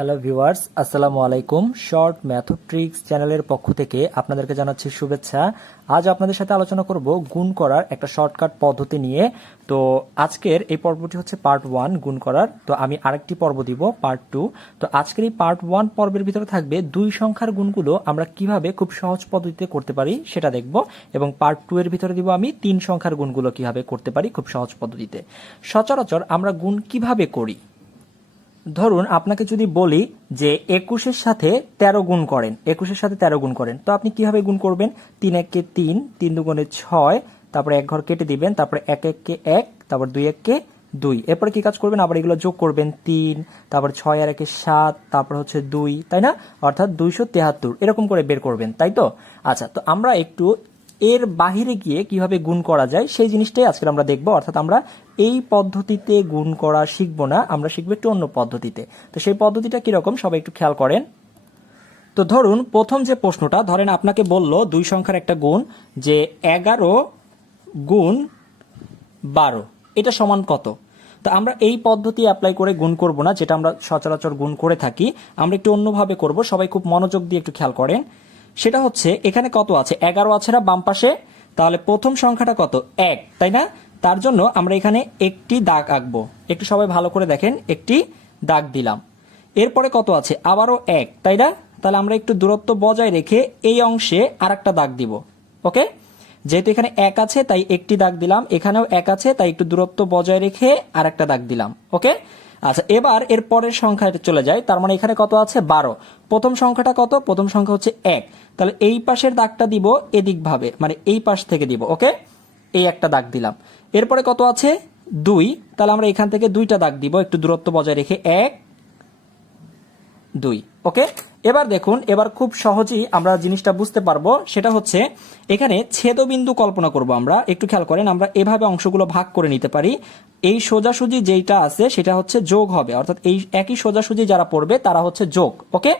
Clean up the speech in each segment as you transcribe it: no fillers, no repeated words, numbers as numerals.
Hello viewers, আসসালামু আলাইকুম। Short method tricks চ্যানেলের পক্ষ থেকে আপনাদেরকে জানাচ্ছি শুভেচ্ছা। আজ আপনাদের সাথে আলোচনা করব গুণ করার একটা শর্টকাট পদ্ধতি নিয়ে। তো আজকের এই পর্বটি হচ্ছে পার্ট 1 গুণ করার। তো আমি আরেকটি পর্ব দিব পার্ট 2। তো আজকের এই পার্ট 1 পর্বের ভিতরে থাকবে দুই সংখ্যার গুণগুলো আমরা কিভাবে খুব সহজ পদ্ধতিতে করতে পারি সেটা দেখব, এবং পার্ট 2 এর ভিতরে দিব আমি তিন সংখ্যার গুণগুলো কিভাবে করতে পারি খুব সহজ পদ্ধতিতে। সচরাচর আমরা গুণ কিভাবে করি? ধরুন আপনাকে যদি বলি যে 21-এর সাথে 13 গুণ করেন, 21-এর সাথে 13 গুণ করেন, তো আপনি কিভাবে গুণ করবেন? 3 1-কে 3, 3 2-গুণে 6, তারপরে এক ঘর কেটে দিবেন, তারপরে 1 1-কে 1, তারপর 2 1-কে 2। এরপরে কি কাজ করবেন? আবার এগুলো যোগ করবেন, 3, তারপর 6 আর 1-এ 7, তারপর হচ্ছে 2, তাই না? অর্থাৎ 273 এরকম করে বের করবেন, তাই তো? আচ্ছা, তো আমরা একটু এর বাহিরে গিয়ে কিভাবে গুণ করা যায় সেই জিনিসটাই আজকে আমরা দেখব। অর্থাৎ আমরা এই পদ্ধতিতে গুণ করা শিখবো না, আমরা শিখবো একটু অন্য পদ্ধতিতে। তো সেই পদ্ধতিটা কিরকম সবাই একটু খেয়াল করেন। তো ধরুন প্রথম যে প্রশ্নটা, ধরেন আপনাকে বলল দুই সংখ্যার একটা গুণ যে 11 গুণ 12 এটা সমান কত। তো আমরা এই পদ্ধতি অ্যাপ্লাই করে গুণ করব না, যেটা আমরা সচরাচর গুণ করে থাকি। আমরা একটু অন্যভাবে করব, সবাই খুব মনোযোগ দিয়ে একটু খেয়াল করেন। সেটা হচ্ছে এখানে কত আছে? 11 আছে না বাম পাশে? তাহলে প্রথম সংখ্যাটা কত? 1, তাই না? তার জন্য আমরা এখানে একটি দাগ আঁকবো। একটু সবাই ভালো করে দেখেন, একটি দাগ দিলাম। এরপরে কত আছে? আবারও 1, তাই না? তাহলে আমরা একটু দূরত্ব বজায় রেখে এই অংশে আরেকটা দাগ দিব। ওকে, যেহেতু এখানে 1 আছে তাই একটি দাগ দিলাম, এখানেও 1 আছে তাই একটু দূরত্ব বজায় রেখে আরেকটা দাগ দিলাম। ওকে, আচ্ছা, এবার এর পরের সংখ্যাটা চলে যায়। তার মানে এখানে কত আছে? 12। প্রথম সংখ্যাটা কত? প্রথম সংখ্যা হচ্ছে 1। তাহলে এই পাশের দাগটা দিব এদিক ভাবে, মানে এই পাশ থেকে দিব। ওকে, এই একটা দাগ দিলাম। এরপরে কত আছে? 2। তাহলে আমরা এখান থেকে দুইটা দাগ দিব একটু দূরত্ব বজায় রেখে, 1 2। ওকে, এবার দেখুন, এবার খুব সহজেই আমরা জিনিসটা বুঝতে পারবো। সেটা হচ্ছে এখানে ছেদবিন্দু কল্পনা করব। আমরা একটু খেয়াল করেন, আমরা এভাবে অংশগুলো ভাগ করে নিতে পারি। এই সোজাসুজি যেটা আছে সেটা হচ্ছে যোগ হবে, অর্থাৎ এই একই সোজাসুজি যারা পড়বে তারা হচ্ছে যোগ। ওকে,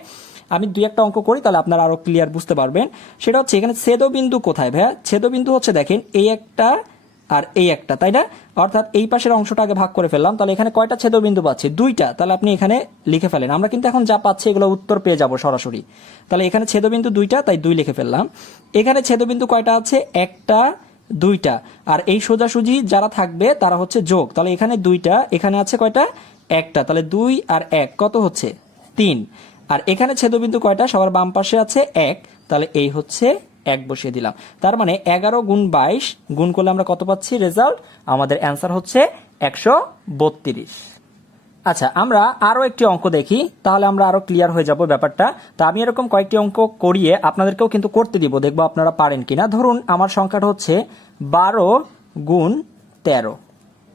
আমি দুই একটা অঙ্ক করি, তাহলে আপনারা আরো ক্লিয়ার বুঝতে পারবেন। সেটা হচ্ছে এখানে ছেদবিন্দু কোথায় ভাইয়া? ছেদবিন্দু হচ্ছে দেখেন এই একটা আর এই একটা, তাই না? অর্থাৎ এই পাশের অংশটা আগে ভাগ করে ফেললাম। তাহলে এখানে কয়টা ছেদবিন্দু পাচ্ছি? 2টা। তাহলে আপনি এখানে লিখে ফেলেন। আমরা কিন্তু এখন যা পাচ্ছি এগুলো উত্তর পেয়ে যাব সরাসরি। তাহলে এখানে ছেদবিন্দু 2টা, তাই 2 লিখে ফেললাম। এখানে ছেদবিন্দু কয়টা আছে? একটা, 2টা। আর এই সোজাসুজি যারা থাকবে তারা হচ্ছে যোগ। তাহলে এখানে 2টা, এখানে আছে কয়টা? একটা। তাহলে 2 আর 1 কত হচ্ছে? 3। আর এখানে ছেদবিন্দু কয়টা? সবার বাম পাশে আছে 1। তাহলে এই হচ্ছে 1 বসিয়ে দিলাম। তার মানে 11 গুণ 22 গুণ করলে আমরা কত পাচ্ছি? রেজাল্ট আমাদের অ্যান্সার হচ্ছে 132। আচ্ছা, আমরা আরো একটি অঙ্ক দেখি, তাহলে আমরা আরো ক্লিয়ার হয়ে যাব ব্যাপারটা। তো আমি এরকম কয়েকটি অঙ্ক করিয়ে আপনাদেরকেও কিন্তু করতে দিব, দেখবো আপনারা পারেন কিনা। ধরুন আমার সংখ্যাটা হচ্ছে 12 গুণ 13।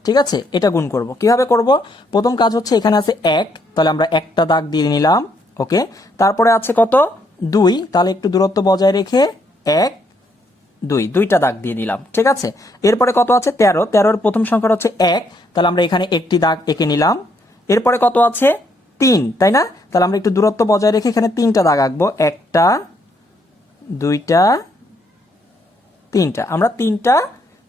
ঠিক আছে, এটা গুণ করব। কিভাবে করব? প্রথম কাজ হচ্ছে এখানে আছে 1, তাহলে আমরা একটা দাগ দিয়ে নিলাম। ওকে, তারপরে আছে কত? 2, তাহলে একটু দূরত্ব বজায় রেখে 1 2, দুইটা দাগ দিয়ে দিলাম। ঠিক আছে, এরপরে কত আছে? 13, 13 এর প্রথম সংখ্যাটা হচ্ছে 1, তাহলে আমরা এখানে একটি দাগ এঁকে নিলাম। এরপরে কত আছে? 3, তাই না? তাহলে আমরা একটু দূরত্ব বজায় রেখে এখানে 3টা দাগ আঁকবো, একটা, 2টা, 3টা। আমরা 3টা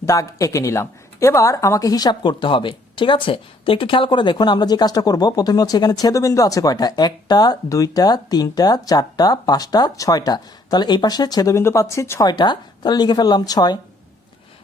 দাগ এঁকে নিলাম। এবার আমাকে হিসাব করতে হবে। ঠিক আছে, তো একটু খেয়াল করে দেখুন, আমরা যে কাজটা করব, প্রথমে হচ্ছে এখানে ছেদবিন্দু আছে কয়টা? একটা, 2টা, 3টা, 4টা, 5টা, 6টা। তাহলে এই পাশে ছেদবিন্দু পাচ্ছি 6টা, তাহলে লিখে ফেললাম 6।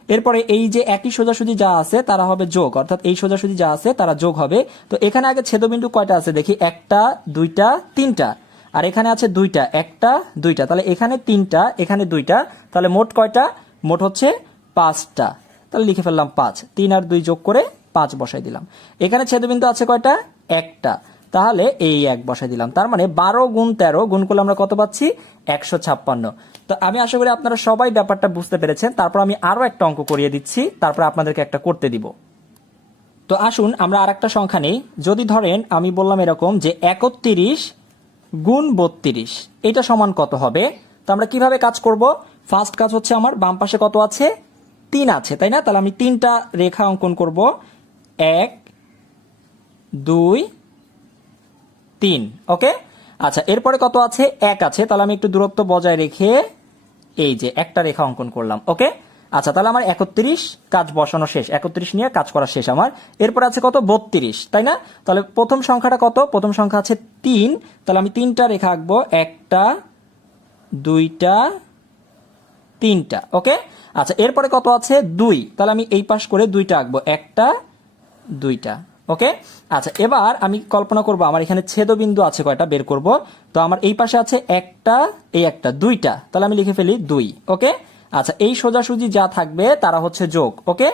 এরপরে এই যে একই সোজাসুজি যা আছে তারা হবে যোগ, অর্থাৎ এই সোজাসুজি যা আছে তারা যোগ হবে। তো এখানে আগে ছেদবিন্দু কয়টা আছে দেখি? একটা, 2টা, 3টা। আর এখানে আছে 2টা, একটা, 2টা। তাহলে এখানে 3টা, এখানে 2টা। তাহলে মোট কয়টা? মোট হচ্ছে 5টা। তাহলে লিখে ফেললাম 5। 3 আর 2 যোগ করে 5 বসাই দিলাম। এখানে ছেদবিন্দু আছে কয়টা? একটা। তাহলে এই 1 বসাই দিলাম। তার মানে 12 গুণ 13 গুণ করলে আমরা কত পাচ্ছি? 156। তো আমি আশা করি আপনারা সবাই ব্যাপারটা বুঝতে পেরেছেন। তারপর আমি আরো একটা অঙ্ক করিয়ে দিচ্ছি, তারপর আপনাদেরকে একটা করতে দিব। তো আসুন আমরা আরেকটা সংখ্যা নেই। যদি ধরেন আমি বললাম এরকম যে 31 গুণ 32 এটা সমান কত হবে? তো আমরা কিভাবে কাজ করব? ফার্স্ট কাজ হচ্ছে আমার বাম পাশে কত আছে? 3 আছে, তাই না? তাহলে আমি 3টা রেখা অঙ্কন করব, 1 2 3। ওকে, আচ্ছা, এরপরে কত আছে? 1 আছে, তাহলে আমি একটু দূরত্ব বজায় রেখে এই যে একটা রেখা অঙ্কন করলাম। ওকে, আচ্ছা, তাহলে আমার 31 কাজ বসানো শেষ, 31 নিয়ে কাজ করা শেষ আমার। এরপর আছে কত, 32, তাই না? তাহলে প্রথম সংখ্যাটা কত, প্রথম সংখ্যা আছে 3, তাহলে আমি 3টা রেখা আঁকবো, 1টা 2টা 3টা। ওকে, আচ্ছা, এরপরে কত আছে 2, তাহলে আমি এই পাশ করে 2টা আঁকবো, 1টা 2টা। ওকে, আচ্ছা, এবার আমি কল্পনা করব আমার এখানে ছেদবিন্দু আছে কয়টা বের করব। তো আমার এই পাশে আছে একটা, এই একটা, 2টা, তাহলে আমি লিখে ফেলি 2। ওকে, আচ্ছা, এই সোজাসুজি যা থাকবে তারা হচ্ছে যোগ। ওকে,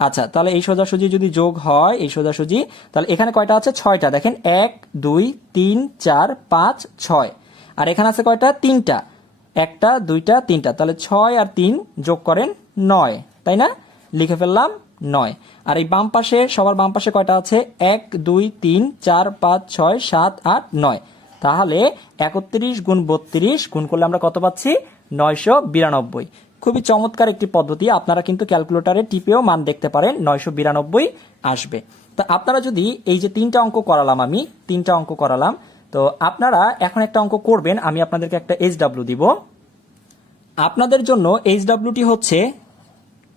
আচ্ছা, তাহলে এই সোজাসুজি যদি যোগ হয়, এই সোজাসুজি, তাহলে এখানে কয়টা আছে, 6টা। দেখেন 1 2 3 4 5 6, আর এখানে আছে কয়টা, 3টা, 1টা 2টা 3টা, তাহলে 6 আর 3 যোগ করেন 9, তাই না? লিখে ফেললাম 9। আর এই বাম পাশে, সবার বাম পাশে কয়টা আছে, 1 2 3 4 5 6 7 8 9, তাহলে 31 গুণ 32 গুণ করলে আমরা কত পাচ্ছি, 992। খুবই চমৎকার একটি পদ্ধতি, আপনারা কিন্তু ক্যালকুলেটরে টিপেও মান দেখতে পারেন, 992 আসবে। তা আপনারা যদি এই যে 3টা অঙ্ক করালাম, আমি 3টা অঙ্ক করালাম, তো আপনারা এখন একটা অঙ্ক করবেন, আমি আপনাদেরকে একটা এইচডব্লিউ দিব। আপনাদের জন্য এইচডব্লিউটি হচ্ছে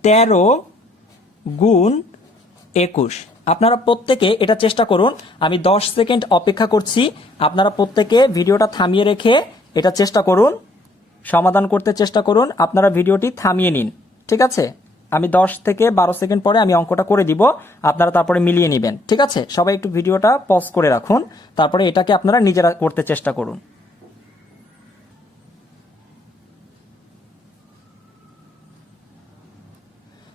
13 গুণ 21। আপনারা প্রত্যেকে এটা চেষ্টা করুন, আমি 10 সেকেন্ড অপেক্ষা করছি, আপনারা প্রত্যেকে ভিডিওটা থামিয়ে রেখে এটা চেষ্টা করুন, সমাধান করতে চেষ্টা করুন। আপনারা ভিডিওটি থামিয়ে নিন, ঠিক আছে? আমি 10 থেকে 12 সেকেন্ড পরে আমি অঙ্কটা করে দিব, আপনারা তারপরে মিলিয়ে নেবেন, ঠিক আছে? সবাই একটু ভিডিওটা পজ করে রাখুন, তারপরে এটাকে আপনারা নিজেরা করতে চেষ্টা করুন।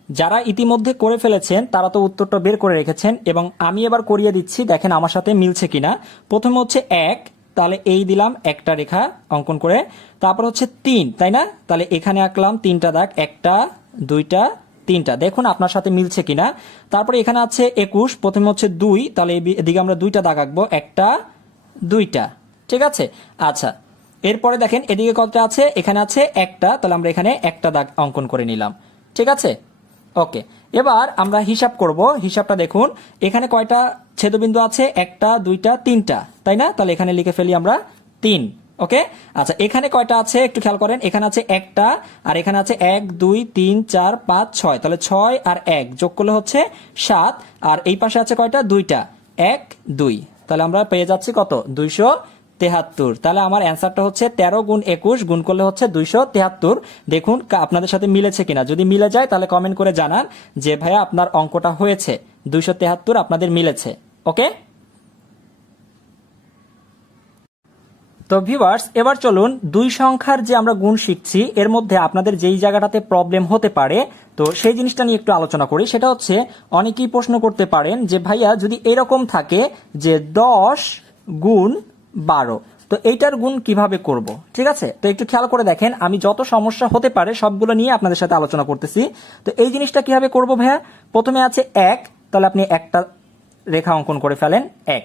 যারা ইতিমধ্যে করে ফেলেছেন তারা তো উত্তরটা বের করে রেখেছেন, এবং আমি এবার করিয়ে দিচ্ছি, দেখেন আমার সাথে মিলছে কিনা। প্রথমে হচ্ছে 1, তাহলে এই দিলাম একটা রেখা অঙ্কন করে, তারপর হচ্ছে 3, তাই না? তাহলে এখানে আঁকলাম 3টা দাগ, 1টা 2টা 3টা, দেখুন আপনার সাথে মিলছে কিনা। তারপরে এখানে আছে 21, প্রথমে হচ্ছে 2, তাহলে এদিকে আমরা 2টা দাগ আঁকবো, 1টা 2টা, ঠিক আছে? আচ্ছা, এরপরে দেখেন এদিকে কতটা আছে, এখানে আছে 1টা, তাহলে আমরা এখানে একটা দাগ অঙ্কন করে নিলাম, ঠিক আছে? ওকে, এবার আমরা হিসাব করব। হিসাবটা দেখুন, এখানে কয়টা ছেদবিন্দু আছে, 1টা 2টা 3টা, তাই না? তাহলে এখানে লিখে ফেলি আমরা 3। ওকে, আচ্ছা, এখানে কয়টা আছে একটু খেয়াল করেন, এখানে আছে 1টা, আর এখানে আছে 1 2 3 4 5 6, তাহলে 6 আর 1 যোগ করলে হচ্ছে 7, আর এই পাশে আছে কয়টা, 2টা, 1 2, তাহলে আমরা পেয়ে যাচ্ছি কত, 273। তাহলে আমার অ্যান্সারটা হচ্ছে 13 গুণ 21 গুণ করলে হচ্ছে 273। দেখুন আপনাদের সাথে মিলেছে কিনা, যদি মিলে যায় তাহলে কমেন্ট করে জানান যে ভাইয়া আপনার অঙ্কটা হয়েছে, 273 আপনাদের মিলেছে। ওকে, তো ভিউয়ার্স, এবার চলুন দুই সংখ্যার যে আমরা গুণ শিখছি এর মধ্যে আপনাদের যেই জায়গাটাতে প্রবলেম হতে পারে, তো সেই জিনিসটা নিয়ে একটু আলোচনা করি। সেটা হচ্ছে, অনেকেই প্রশ্ন করতে পারেন যে ভাইয়া যদি এরকম থাকে যে 10 গুণ 12, তো এইটার গুণ কিভাবে করব? ঠিক আছে, তো একটু খেয়াল করে দেখেন, আমি যত সমস্যা হতে পারে সবগুলো নিয়ে আপনাদের সাথে আলোচনা করতেছি। তো এই জিনিসটা কিভাবে করব ভাইয়া? প্রথমে আছে 1, তাহলে আপনি একটা রেখা অঙ্কন করে ফেলেন 1।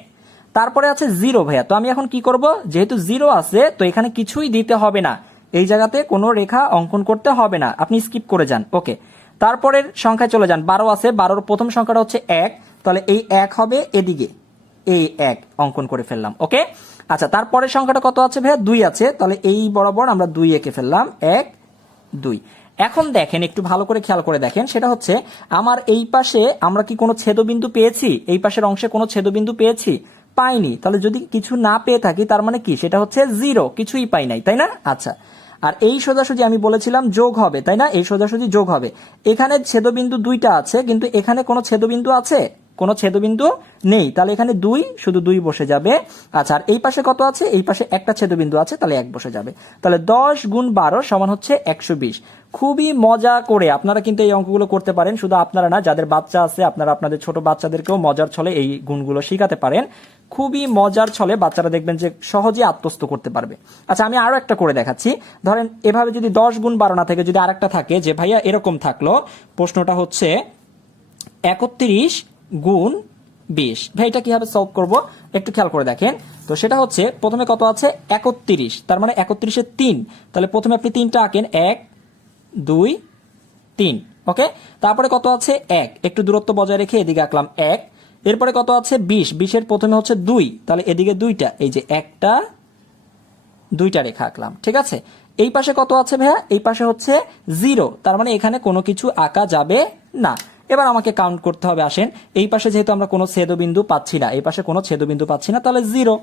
তারপরে আছে 0 ভাইয়া, তো আমি এখন কি করব, যেহেতু 0 আছে তো এখানে কিছুই দিতে হবে না, এই জায়গাতে কোনো রেখা অঙ্কন করতে হবে না, আপনি স্কিপ করে যান। ওকে, তারপরের সংখ্যায় চলে যান, 12 আছে, 12-র প্রথম সংখ্যাটা হচ্ছে 1, তাহলে এই 1 হবে এদিকে, এই 1 অঙ্কন করে ফেললাম। ওকে, আচ্ছা, তারপরের সংখ্যাটা কত আছে ভাইয়া, 2 আছে, তাহলে এই বরাবর আমরা 2 এঁকে ফেললাম, 1 2। এখন দেখেন, একটু ভালো করে খেয়াল করে দেখেন, সেটা হচ্ছে আমার এই পাশে আমরা কি কোনো ছেদবিন্দু পেয়েছি? এই পাশের অংশে কোনো ছেদবিন্দু পেয়েছি? পাইনি। তাহলে যদি কিছু না পেয়ে থাকি তার মানে কি, সেটা হচ্ছে 0, কিছুই পাই নাই, তাই না? আচ্ছা, আর এই সোজাসুজি আমি বলেছিলাম যোগ হবে, তাই না? এই সোজাসুজি যোগ হবে। এখানে ছেদবিন্দু 2টা আছে, কিন্তু এখানে কোনো ছেদবিন্দু আছে? কোনো ছেদবিন্দু নেই, তাহলে এখানে 2, শুধু 2 বসে যাবে। আচ্ছা, আর এই পাশে কত আছে? এই পাশে একটা ছেদবিন্দু আছে, তাহলে 1 বসে যাবে। তাহলে 10 গুণ 12 সমান হচ্ছে 120। খুবই মজা করে আপনারা কিন্তু এই অঙ্কগুলো করতে পারেন, শুধু আপনারা না, যাদের বাচ্চা আছে আপনারা আপনাদের ছোট বাচ্চাদেরকেও মজার ছলে এই গুণগুলো শেখাতে পারেন। খুবই মজার ছলে বাচ্চারা দেখবেন যে সহজে আত্মস্থ করতে পারবে। আচ্ছা, আমি আরো একটা করে দেখাচ্ছি। ধরেন এভাবে যদি 10 গুণ 12 না থেকে যদি আরেকটা থাকে যে ভাইয়া এরকম থাকলো, প্রশ্নটা হচ্ছে 31 গুণ 20, ভাই এটা কিভাবে সলভ করব একটু খেয়াল করে দেখেন। তো সেটা হচ্ছে, প্রথমে কত আছে, 31, তার মানে 31-এ 3, তাহলে প্রথমে আপনি 3টা আঁকেন, 1 2 3। ওকে, তারপরে কত আছে, 1, একটু দূরত্ব বজায় রেখে এদিকে আঁকলাম 1। এরপরে কত আছে, 20, 20-এর প্রথমে হচ্ছে 2, তাহলে এদিকে 2টা, এই যে একটা 2টা রেখা আঁকলাম, ঠিক আছে? এই পাশে কত আছে ভাইয়া? এই পাশে হচ্ছে 0, তার মানে এখানে কোনো কিছু আঁকা যাবে না। এবার আমাকে কাউন্ট করতে হবে, আসেন। এই পাশে যেহেতু আমরা কোনো ছেদবিন্দু পাচ্ছি না, এই পাশে কোনো ছেদবিন্দু পাচ্ছি না, তাহলে 0।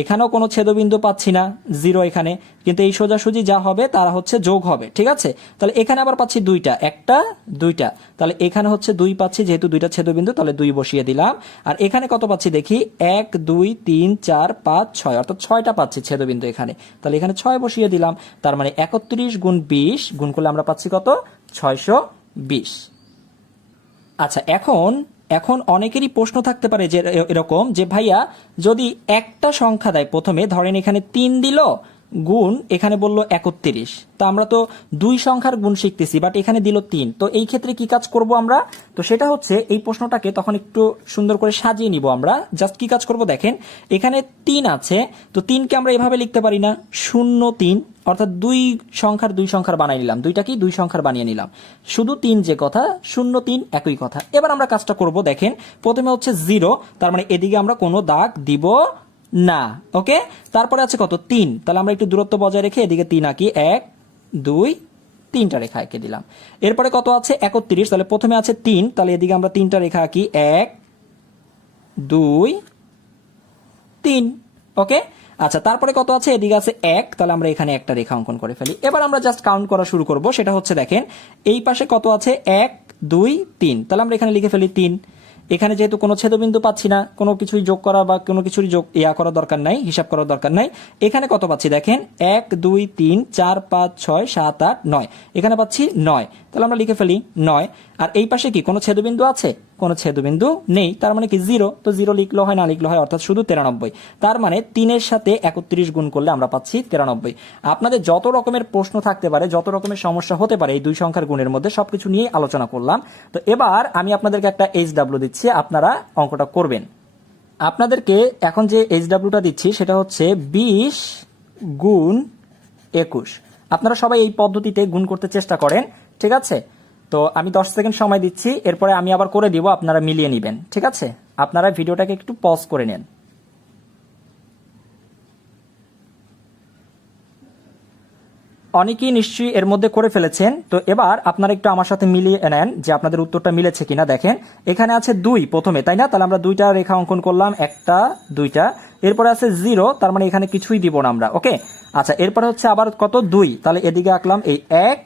এখানেও কোনো ছেদবিন্দু পাচ্ছি না, 0 এখানে। কিন্তু এই সোজাসুজি যা হবে তারা হচ্ছে যোগ হবে, ঠিক আছে? তাহলে এখানে আবার পাচ্ছি 2টা, 1টা 2টা, তাহলে এখানে হচ্ছে 2 পাচ্ছি, যেহেতু 2টা ছেদবিন্দু তাহলে 2 বসিয়ে দিলাম। আর এখানে কত পাচ্ছি দেখি, 1 2 3 4 5 6, অর্থাৎ 6টা পাচ্ছি ছেদবিন্দু এখানে, তাহলে এখানে 6 বসিয়ে দিলাম। তার মানে 31 গুণ 20 গুণ করলে আমরা পাচ্ছি কত, 620। আচ্ছা, এখন অনেকেরই প্রশ্ন থাকতে পারে যে এরকম যে ভাইয়া যদি একটা সংখ্যা দেয়, প্রথমে ধরেন এখানে 3 দিল, গুণ এখানে বললো 31, তা আমরা তো 2 সংখ্যার গুণ শিখতেছি, বাট এখানে দিল 3, তো এই ক্ষেত্রে কি কাজ করব আমরা? তো সেটা হচ্ছে এই প্রশ্নটাকে তখন একটু সুন্দর করে সাজিয়ে নিব আমরা। জাস্ট কি কাজ করব দেখেন, এখানে 3 আছে, তো 3কে আমরা এভাবে লিখতে পারি না, 0 3, অর্থাৎ 2 সংখ্যার বানিয়ে নিলাম, 2টা কি 2 সংখ্যার বানিয়ে নিলাম, শুধু 3 যে কথা, 0 3 একই কথা। এবার আমরা কাজটা করব দেখেন, প্রথমে হচ্ছে 0, তার মানে এদিকে আমরা কোনো দাগ দিব না, ওকে। তারপরে আছে কত, 3, তাহলে আমরা একটু দূরত্ব বজায় রেখে এদিকে 3 আঁকি, 1 2 3টা রেখা এঁকে দিলাম। এরপরে কত আছে 31, তাহলে প্রথমে আছে 3, তাহলে এদিকে আমরা 3টা রেখা আঁকি, 1 2 3, ওকে। আচ্ছা, তারপরে কত আছে, এদিকে আছে 1, তাহলে আমরা এখানে একটা রেখা অঙ্কন করে ফেলি। এবার আমরা জাস্ট কাউন্ট করা শুরু করব, সেটা হচ্ছে দেখেন এই পাশে কত আছে, 1 2 3, তাহলে আমরা এখানে লিখে ফেলি 3। এখানে যেহেতু কোনো ছেদবিন্দু পাচ্ছি না, কোনো কিছুই যোগ করা বা কোনো কিছুর যোগ করার দরকার নাই, হিসাব করার দরকার নাই। এখানে কত পাচ্ছি দেখেন, 1 2 3 4 5 6 7 8 9, এখানে পাচ্ছি 9, তাহলে আমরা লিখে ফেলি 9। আর এই পাশে কি কোনো ছেদবিন্দু আছে? কোনো ছেদবিন্দু নেই, তার মানে কি 0, তো 0 লিখলো হয় না লিখলো হয়, অর্থাৎ শুধু 93। তার মানে 3-এর সাথে 31 গুণ করলে আমরা পাচ্ছি 93। আপনাদের যত রকমের প্রশ্ন থাকতে পারে, যত রকমের সমস্যা হতে পারে এই 2 সংখ্যার গুণের মধ্যে, সবকিছু নিয়ে আলোচনা করলাম। তো এবার আমি আপনাদেরকে একটা HW দিচ্ছি, আপনারা অঙ্কটা করবেন। আপনাদেরকে এখন যে HWটা দিচ্ছি সেটা হচ্ছে 20 গুণ 21। আপনারা সবাই এই পদ্ধতিতে গুণ করতে চেষ্টা করেন, ঠিক আছে? তো আমি 10 সেকেন্ড সময় দিচ্ছি, এরপরে আমি আবার করে দিব, আপনারা মিলিয়ে নেবেন, ঠিক আছে? আপনারা ভিডিওটাকে একটু পজ করে নেন। অনেকেই নিশ্চয়ই এর মধ্যে করে ফেলেছেন, তো এবার আপনারা একটু আমার সাথে মিলিয়ে নেন যে আপনাদের উত্তরটা মিলেছে কিনা। দেখেন এখানে আছে 2 প্রথমে, তাই না? তাহলে আমরা 2টা রেখা অঙ্কন করলাম, 1টা 2টা। এরপরে আছে 0, তার মানে এখানে কিছুই দিব না আমরা, ওকে। আচ্ছা, এরপরে হচ্ছে আবার কত, 2, তাহলে এদিকে আঁকলাম এই 1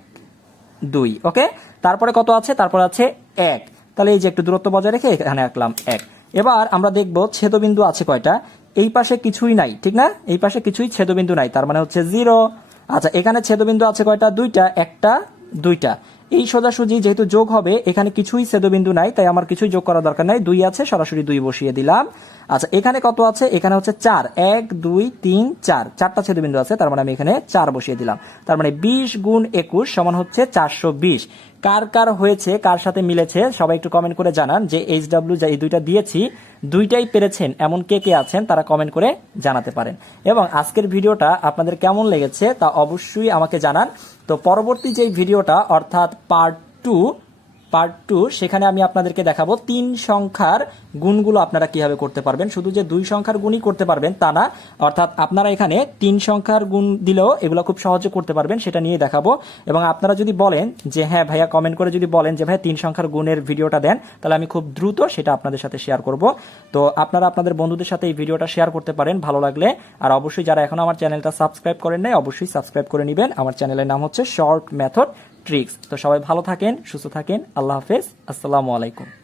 2, ওকে। তারপরে কত আছে, তারপরে আছে 1, তাহলে এই যে একটু দূরত্ব বজায় রেখে এখানে আঁকলাম 1। এবার আমরা দেখব ছেদবিন্দু আছে কয়টা, এই পাশে কিছুই নাই, ঠিক না? এই পাশে কিছুই ছেদবিন্দু নাই, তার মানে হচ্ছে 0। আচ্ছা, এখানে ছেদবিন্দু আছে কয়টা, 2টা, 1টা 2টা। এই সোজাসুজি যেহেতু যোগ হবে, এখানে কিছুই ছেদবিন্দু নাই, তাই আমার কিছুই যোগ করার দরকার নাই, 2 আছে, সরাসরি 2 বসিয়ে দিলাম। আচ্ছা, এখানে কত আছে, এখানে হচ্ছে 4, 1 2 3 4, 4টা ছেদবিন্দু আছে, তার মানে আমি এখানে 4 বসিয়ে দিলাম। তার মানে 20 গুণ 21 সমান হচ্ছে 420। কার কার হয়েছে, কার সাথে মিলেছে সবাই একটু কমেন্ট করে জানান যে HW যে এই 2টা দিয়েছি 2টাই পেরেছেন এমন কে কে আছেন, তারা কমেন্ট করে জানাতে পারেন। এবং আজকের ভিডিওটা আপনাদের কেমন লেগেছে তা অবশ্যই আমাকে জানান। তো পরবর্তী যে ভিডিওটা অর্থাৎ পার্ট 2, সেখানে আমি আপনাদেরকে দেখাবো 3 সংখ্যার গুণগুলো আপনারা কিভাবে করতে পারবেন। শুধু যে 2 সংখ্যার গুণই করতে পারবেন তা না, অর্থাৎ আপনারা এখানে 3 সংখ্যার গুণ দিলেও এগুলো খুব সহজে করতে পারবেন, সেটা নিয়ে দেখাবো। এবং আপনারা যদি বলেন যে হ্যাঁ ভাইয়া, কমেন্ট করে যদি বলেন যে ভাই 3 সংখ্যার গুণের ভিডিওটা দেন, তাহলে আমি খুব দ্রুত সেটা আপনাদের সাথে শেয়ার করব। তো আপনারা আপনাদের বন্ধুদের সাথে এই ভিডিওটা শেয়ার করতে পারেন ভালো লাগলে। আর অবশ্যই যারা এখনো আমার চ্যানেলটা সাবস্ক্রাইব করেন নাই, অবশ্যই সাবস্ক্রাইব করে নেবেন। আমার চ্যানেলের নাম হচ্ছে শর্ট মেথড ট্রিক্স। তো সবাই ভালো থাকেন, সুস্থ থাকেন, আল্লাহ হাফেজ, আসসালামু আলাইকুম।